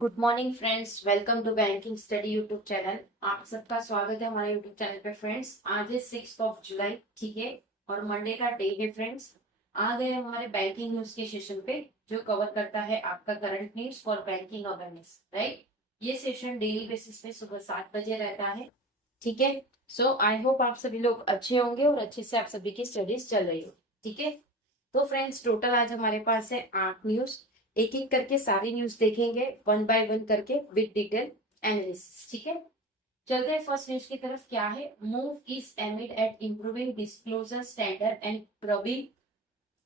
Good morning friends, welcome to banking study YouTube channel. आप सबका स्वागत है हमारे यूट्यूब चैनल पे। फ्रेंड्स, आज है 6 जुलाई, ठीक है, और मंडे का डे है। फ्रेंड्स, आ गए हमारे बैंकिंग न्यूज के सेशन पे, जो कवर करता है आपका करंट न्यूज और बैंकिंग अवेयरनेस, राइट। ये सेशन डेली बेसिस पे सुबह 7 बजे रहता है, ठीक है। सो आई होप आप सभी लोग अच्छे होंगे और अच्छे से आप सभी की स्टडीज चल रही हो, ठीक है। तो फ्रेंड्स, टोटल आज हमारे पास है 8 न्यूज। एक एक करके सारी न्यूज देखेंगे, वन बाय वन करके विद डिटेल एनालिसिस, ठीक है। चलते हैं फर्स्ट न्यूज की तरफ। क्या है? Move is aimed at improving disclosure standard and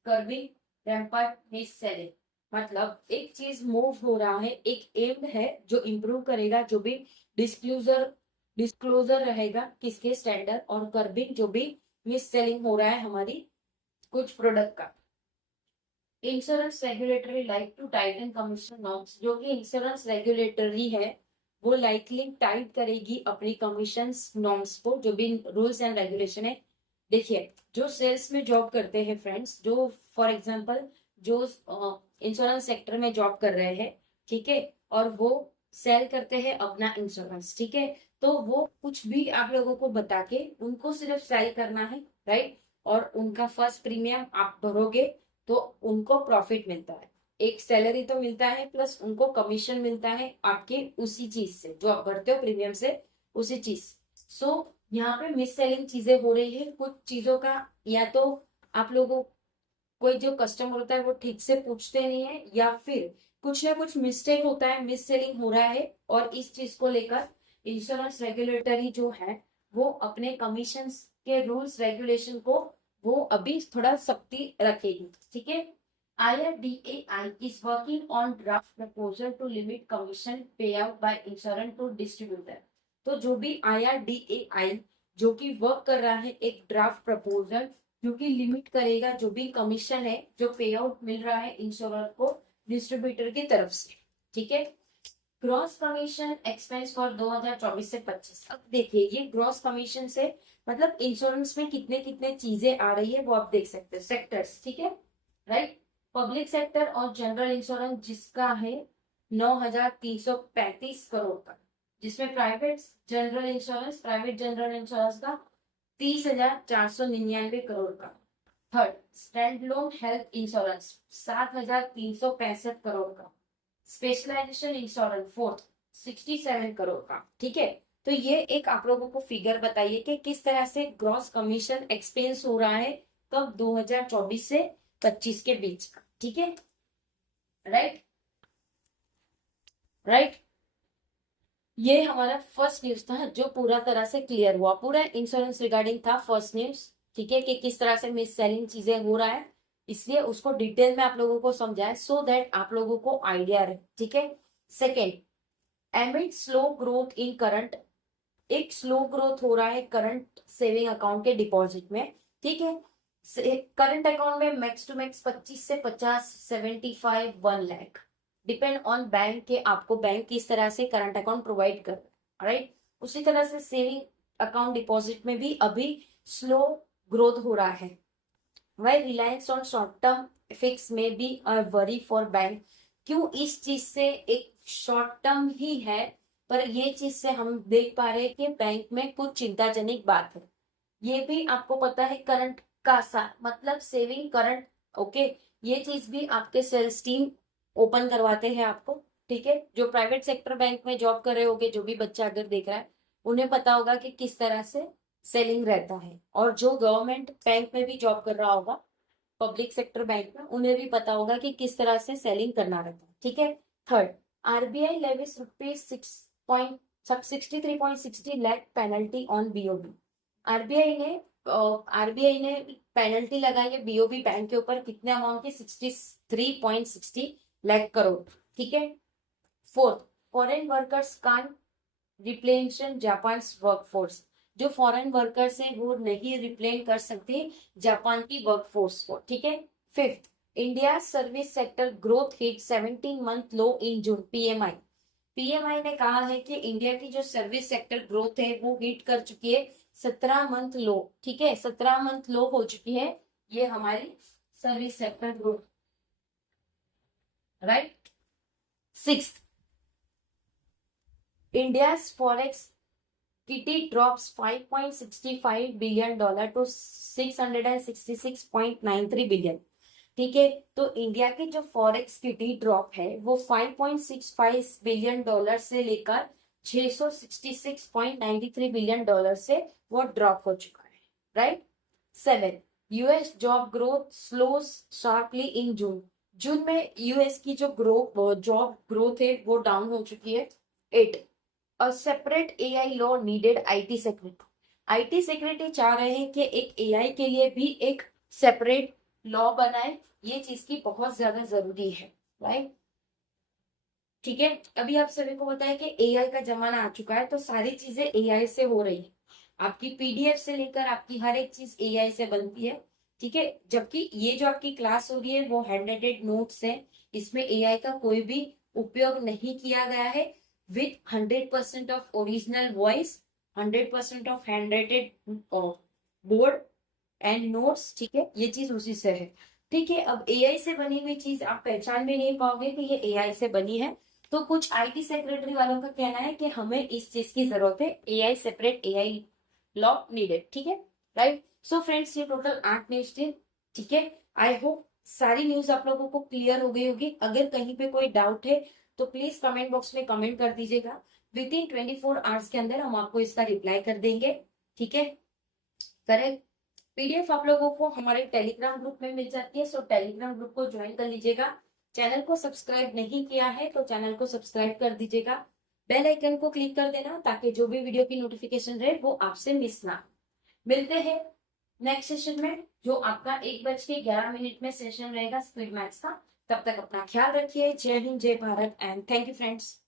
curbing rampant misselling. मतलब एक चीज मूव हो रहा है, एक एम है जो इंप्रूव करेगा, जो भी डिस्क्लोजर डिस्क्लोजर रहेगा किसके स्टैंडर्ड, और कर्बिंग जो भी मिस सेलिंग हो रहा है हमारी कुछ प्रोडक्ट का। Insurance regulatory like to tighten commission norms. जो कि इंश्योरेंस रेगुलेटरी है, वो लाइकली टाइट करेगी अपनी कमीशन नॉर्म्स को, जो भी रूल्स एंड रेगुलेशन है। देखिए, जो सेल्स में जॉब करते हैं फ्रेंड्स, जो फॉर एग्जांपल जो इंश्योरेंस सेक्टर में जॉब कर रहे हैं, ठीक है, और वो सेल करते हैं अपना इंश्योरेंस, ठीक है, तो वो कुछ भी आप लोगों को बता के उनको सिर्फ सेल करना है, राइट। और उनका फर्स्ट प्रीमियम आप भरोगे तो उनको प्रॉफिट मिलता है, एक सैलरी तो मिलता है, प्लस उनको कमीशन मिलता है आपके उसी चीज से जो आप भरते हो प्रीमियम से, उसी चीज। सो यहाँ पे मिस सेलिंग चीजें हो रही है कुछ चीजों का, या तो आप लोगों कोई जो कस्टमर होता है वो ठीक से पूछते नहीं है, या फिर कुछ ना कुछ मिस्टेक होता है, मिस सेलिंग हो रहा है, और इस चीज को लेकर इंश्योरेंस रेगुलेटरी जो है वो अपने कमीशन के रूल्स रेगुलेशन को वो अभी थोड़ा सख्ती रखेगी, ठीक है। IRDAI is working on draft proposal to limit commission payout by insurance to distributor। तो जो भी IRDAI जो कि वर्क कर रहा है एक ड्राफ्ट प्रपोजल, जो कि लिमिट करेगा जो भी कमीशन है जो पे आउट मिल रहा है इंश्योरर को डिस्ट्रीब्यूटर की तरफ से, ठीक है। ग्रॉस कमीशन एक्सपेंस फॉर 2024 से 25। अब देखिए, ये ग्रॉस कमीशन से मतलब इंश्योरेंस में कितने कितने चीजें आ रही है वो आप देख सकते हो, सेक्टर्स, ठीक है, राइट। पब्लिक सेक्टर और जनरल इंश्योरेंस जिसका है 9,335 करोड़ का, जिसमें प्राइवेट जनरल इंश्योरेंस का 30,499 करोड़ का। Third, standalone health insurance 7,365 crore का। स्पेशलाइजेशन इंश्योरेंस फोर्थ 67 करोड़ का, ठीक है। तो ये एक आप लोगों को फिगर बताइए कि किस तरह से ग्रॉस कमीशन एक्सपेंस हो रहा है कब 2024 से 25 के बीच का, ठीक है, राइट राइट। ये हमारा फर्स्ट न्यूज था जो पूरा तरह से क्लियर हुआ, पूरा इंश्योरेंस रिगार्डिंग था फर्स्ट न्यूज, ठीक है, कि किस तरह से मिस सेलिंग चीजें हो रहा है, इसलिए उसको डिटेल में आप लोगों को समझाए सो दैट आप लोगों को आइडिया रहे, ठीक है। Second, एमिड slow growth in current. एक स्लो ग्रोथ हो रहा है करंट सेविंग अकाउंट के डिपॉजिट में, ठीक है। करंट अकाउंट में मैक्स टू मैक्स 25 से 50, 75, 1 लाख, डिपेंड ऑन बैंक के आपको बैंक किस तरह से करंट अकाउंट प्रोवाइड कर, राइट। उसी तरह से सेविंग अकाउंट डिपॉजिट में भी अभी स्लो ग्रोथ हो रहा है। Why reliance on short term fix may be a worry for bank. क्यों इस चीज से एक शॉर्ट टर्म ही है, पर ये चीज से हम देख पा रहे हैं कि बैंक में कुछ चिंताजनक बात है। ये भी आपको पता है करंट का सा मतलब सेविंग करंट, ओके। ये चीज भी आपके सेल्स टीम ओपन करवाते हैं आपको, ठीक है। जो प्राइवेट सेक्टर बैंक में जॉब कर रहे होगे, जो भी बच्चा अगर देख रहा है, उन्हें पता होगा कि किस तरह से सेलिंग रहता है, और जो गवर्नमेंट बैंक में भी जॉब कर रहा होगा, पब्लिक सेक्टर बैंक में, उन्हें भी पता होगा कि किस तरह से सेलिंग करना रहता है, ठीक है। Third, RBI levies rupees 63.60 lakh penalty on BOB. RBI ने पेनल्टी लगाई है बीओबी बैंक के ऊपर, कितने अमाउंट की? 63.60 लाख करोड़, ठीक है। फोर्थ, फॉरेन वर्कर्स कान रिप्लेशन जापान वर्कफोर्स। जो फॉरेन वर्कर्स है वो नहीं रिप्लेन कर सकते जापान की वर्कफोर्स को, ठीक है। Fifth, India service sector growth hit 17 month low in June. PMI ने कहा है कि इंडिया की जो सर्विस सेक्टर ग्रोथ है वो हिट कर चुकी है 17 मंथ लो, ठीक है, 17 मंथ लो हो चुकी है ये हमारी service sector growth, right. Six, India's forex kitty drops $5.65 billion to $666.93 billion। ठीक है, तो इंडिया की जो फॉरेक्स किटी ड्रॉप है वो $5.65 बिलियन से लेकर $666.93 बिलियन से वो ड्रॉप हो चुका है, right. 7, US job growth slows sharply in June. जून में यूएस की जो जॉब ग्रोथ है वो डाउन हो चुकी है। 8, a separate AI law needed. IT secretary चाह रहे हैं कि एक एआई के लिए भी एक सेपरेट लॉ बनाए, ये चीज की बहुत ज्यादा जरूरी है, राइट। ठीक है, अभी आप सभी को पता है कि एआई का जमाना आ चुका है, तो सारी चीजें एआई से हो रही है। आपकी पीडीएफ से लेकर आपकी हर एक चीज एआई से बनती है, ठीक है। जबकि ये जो आपकी क्लास हो रही है वो हैंड राइटेड नोट्स है, इसमें एआई का कोई भी उपयोग नहीं किया गया है। With 100% of original voice, 100% of hand righted board and notes, ठीक है, ये चीज उसी से है। ठीक है, अब एआई से बनी हुई चीज आप पहचान भी नहीं पाओगे कि ये एआई से बनी है। तो कुछ आईटी सेक्रेटरी वालों का कहना है कि हमें इस चीज की जरूरत है, AI separate AI law needed, ठीक है, राइट। सो फ्रेंड्स, ये टोटल 8 न्यूज थे, ठीक है। आई होप सारी न्यूज आप लोगों को क्लियर हो गई होगी। अगर कहीं पे कोई डाउट है तो प्लीज कमेंट बॉक्स में कमेंट कर दीजिएगा। विद इन 24 आवर्स के अंदर हम आपको इसका रिप्लाई कर देंगे, ठीक है, करेक्ट। पीडीएफ आप लोगों को हमारे टेलीग्राम ग्रुप में मिल जाती है, सो टेलीग्राम ग्रुप को ज्वाइन कर लीजिएगा। चैनल को सब्सक्राइब नहीं किया है तो चैनल को सब्सक्राइब कर दीजिएगा। बेल आइकन को क्लिक कर देना ताकि जो भी वीडियो की नोटिफिकेशन रहे वो आपसे मिस ना। मिलते हैं नेक्स्ट सेशन में, जो आपका 1:11 में सेशन रहेगा स्पीड मैथ्स का। तब तक अपना ख्याल रखिए। जय हिंद, जय Bharat and thank you friends.